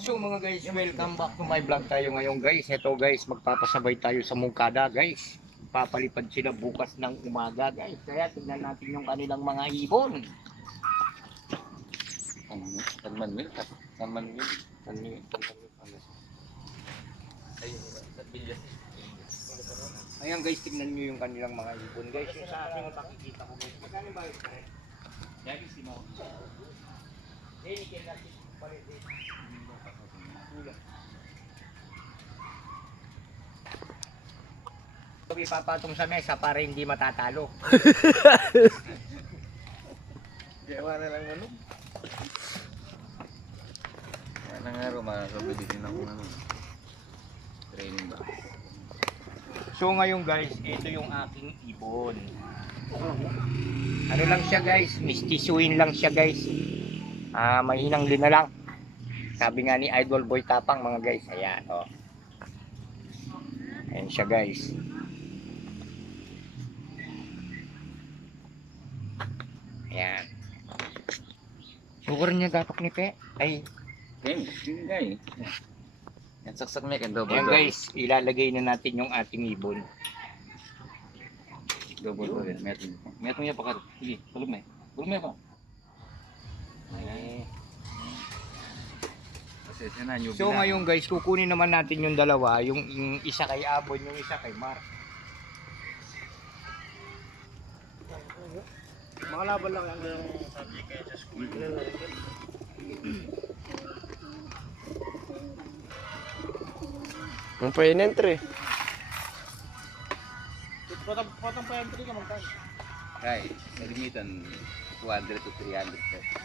So mga guys, welcome back to my vlog tayo ngayon guys. Ito guys, magpapasabay tayo sa Mungkada guys. Papalipad sila bukas ng umaga guys. Kaya tignan natin yung kanilang mga ibon. Ayan guys, tignan nyo yung kanilang mga ibon guys. Yung sa akin ang pakikita ko guys. Magkano ba yun? Yan si Mo. Hindi kaya natin palit dito. Ipapatong sa mesa para hindi matatalo. Gawa na lang ano? Wala nga ro, makakabili din ako ano. Training box. So ngayon guys, ito yung aking ibon. Ano lang siya guys, mistisuin lang siya guys. Mahinang lina lang. Sabi nga ni Idol Boy Tapang mga guys, ayan oh. Ayan siya guys. Ayan. Sugar niya dapat ni Pe. Ay. Tingay. Yan saksak may kan double. Ayan guys, ilalagay na natin yung ating ibon. Double rin. Meron niya pa ka. Sige, tulog may. Tulog may pa. Ayan. Kasi na nyo. So ngayon guys, kukunin naman natin yung dalawa, yung isa kay Abon, yung isa kay Mark. Mga laban lang ang sabi kayo sa school. Ang pa in-entry. Patang pa entry ka magkano? Ay, nalimitan 200 to 300 pesos.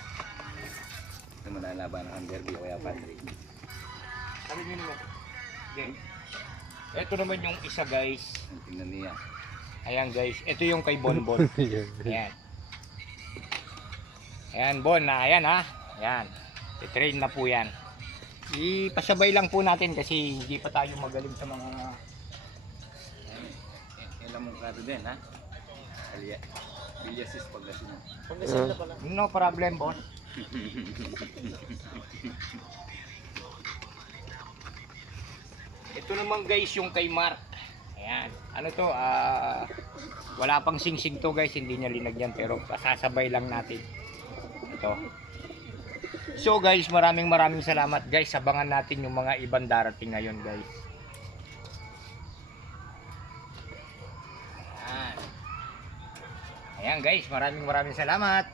Ito mo nalaban ng derby o kaya padre. Sabi nyo naman. Okay. Ito naman yung isa guys. Tingnan niya. Ayan guys, ito yung kay Bonbon. Ayan. Ayan Bon, ayan ha. Ayan. I-train na po yan. Ipasabay lang po natin kasi hindi pa tayo magaling sa mga... Ilan mong kato din ha? Alia. Biliasis paglasin mo. No problem boss. Ito naman guys yung kay Mark. Ayan. Ano to? Wala pang singsing to guys. Hindi niya linagyan pero pasasabay lang natin. Ito. So guys, maraming salamat guys. Abangan natin yung mga ibang darating ngayon guys. Ayan. Ayan guys, maraming salamat.